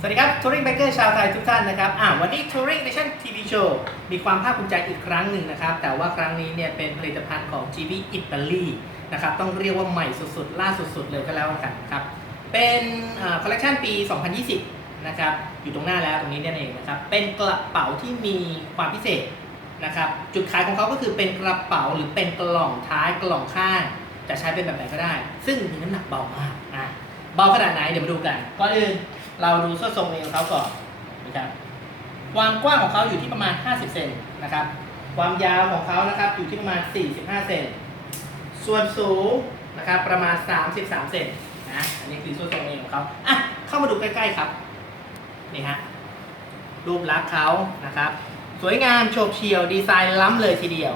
สวัสดีครับ Touring Biker ชาวไทยทุกท่านนะครับอ่าวันนี้ Touring Nation TV Show มีความภาคภูมิใจอีกครั้งหนึ่งนะครับ แต่ว่าครั้งนี้เนี่ยเป็นผลิตภัณฑ์ของ GB อิตาลีนะครับ ต้องเรียกว่าใหม่สุดๆ ล่าสุดๆ เลยก็แล้วกันครับ เป็นคอลเลคชันปี 2020 นะครับ อยู่ตรงหน้าแล้วตรงนี้นั่นเองนะครับ เป็นกระเป๋าที่มีความพิเศษนะครับ จุดขายของเขาก็คือเป็นกระเป๋าหรือเป็นกล่องท้ายกล่องข้าง จะใช้เป็นแบบไหนก็ได้ ซึ่งมีน้ำหนักเบามากอะเบาขนาดไหนเดี๋ยวมาดูกันก่อนอื่น เราดูส่วนทรงเองของเขาก่อนนะครับความกว้างของเขาอยู่ที่ประมาณ 50 เซนนะครับ ความยาวของเขานะครับอยู่ที่ประมาณ 45 เซน ส่วนสูงนะครับประมาณ 33 เซนนะ อันนี้คือส่วนทรงเองของเขาอะเข้ามาดูใกล้ๆครับ นี่ฮะ รูปลักษณ์เขานะครับ สวยงามโฉบเฉี่ยวดีไซน์ล้ำเลยทีเดียว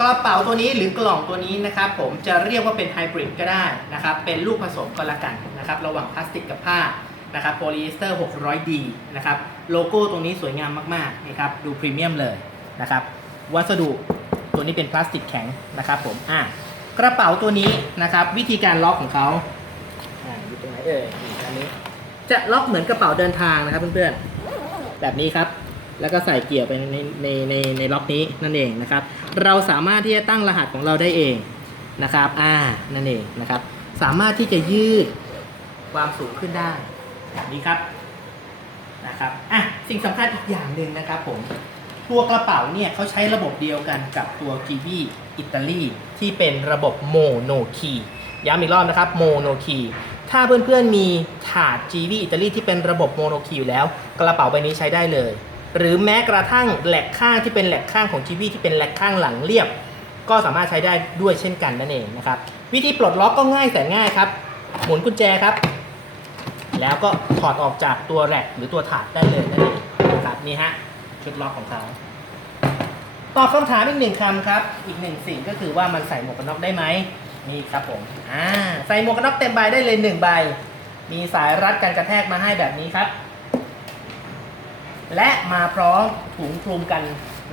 กระเป๋าตัวนี้หรือกล่องตัวนี้นะครับ ผมจะเรียกว่าเป็นไฮบริดก็ได้นะครับ เป็นลูกผสมก็แล้วกันนะครับ ระหว่างพลาสติกกับผ้า นะครับโพลีเอสเตอร์ 600D นะครับโลโก้ตรงนี้สวยงามมากๆนะครับดูพรีเมียมเลยนะครับวัสดุตัวนี้เป็นพลาสติกแข็งนะครับผมอะกระเป๋าตัวนี้นะครับวิธีการล็อกของเขาอ่าอยู่ตรงไหนเอ่ยอันนี้จะล็อกเหมือนกระเป๋าเดินทางนะครับเพื่อนๆแบบนี้ครับแล้วก็ใส่เกียร์ไปในในในในล็อกนี้นั่นเองนะครับ เราสามารถที่จะตั้งรหัสของเราได้เองนะครับ อ่า นั่นเองนะครับ สามารถที่จะยืดความสูงขึ้นได้ นี้ครับนะครับอะสิ่งสำคัญอีกอย่างหนึ่งนะครับผมตัวกระเป๋าเนี่ยเขาใช้ระบบเดียวกันกับตัว g ีวีอิตาลีที่เป็นระบบโมโนคีย้ำอีกรอบนะครับโมโนคีถ้าเพื่อนๆมีถาด g ีวีอิตาลีที่เป็นระบบโมโนคีอยู่แล้ว กระเป๋าใบนี้ใช้ได้เลย หรือแม้กระทั่งแหลกข้างที่เป็นแหลกข้างของ g ีวีที่เป็นแหลกข้างหลังเรียบ ก็สามารถใช้ได้ด้วยเช่นกันนั่นเองนะครับวิธีปลดล็อกก็ง่ายแสนง่ายครับหมุนกุญแจครับ แล้วก็ถอดออกจากตัวแรกหรือตัวถาดได้เลยนั่นเองนะครับนี่ฮะชุดล็อกของเขาตอบคำถามอีกหนึ่งคำครับ อีกหนึ่งสิ่งก็คือว่ามันใส่หมวกกันน็อกได้ไหมนี่ครับผมอ่าใส่หมวกกันน็อกเต็มใบได้เลยหนึ่งใบ มีสายรัดกันกระแทกมาให้แบบนี้ครับ และมาพร้อมถุงคลุมกัน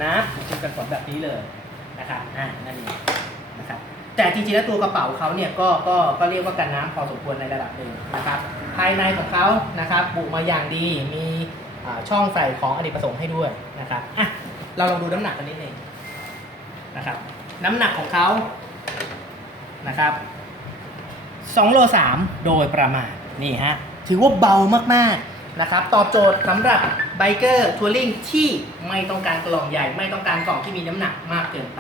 นะถุงคลุมกันฝนแบบนี้เลยนะครับอ่านั่นเอง แต่จริงๆแล้วตัวกระเป๋าเขาเนี่ยก็ก็ก็เรียกว่ากันน้ำพอสมควรในระดับหนึ่งนะครับ ภายในของเขานะครับบุมาอย่างดีมีอ่าช่องใส่ของอเนกประสงค์ให้ด้วยนะครับอะเราลองดูน้ำหนักกันนิดหนึงนะครับ น้ำหนักของเขานะครับ2โล3โดยประมาณนี่ฮะถือว่าเบามากๆนะครับ ตอบโจทย์สำหรับไบเกอร์ทัวริงที่ไม่ต้องการกล่องใหญ่ ไม่ต้องการกล่องที่มีน้ำหนักมากเกินไป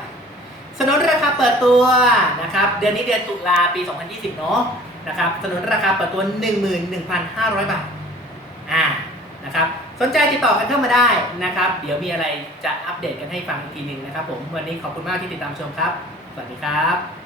สนุนราคาเปิดตัวนะครับเดือนนี้เดือนตุลาปี 2020 เนาะนะครับสนุนราคาเปิดตัว 11,500 บาทอ่านะครับสนใจติดต่อกันเข้ามาได้นะครับ เดี๋ยวมีอะไรจะอัปเดตกันให้ฟังอีกทีหนึ่งนะครับผมวันนี้ขอบคุณมากที่ติดตามชมครับ สวัสดีครับ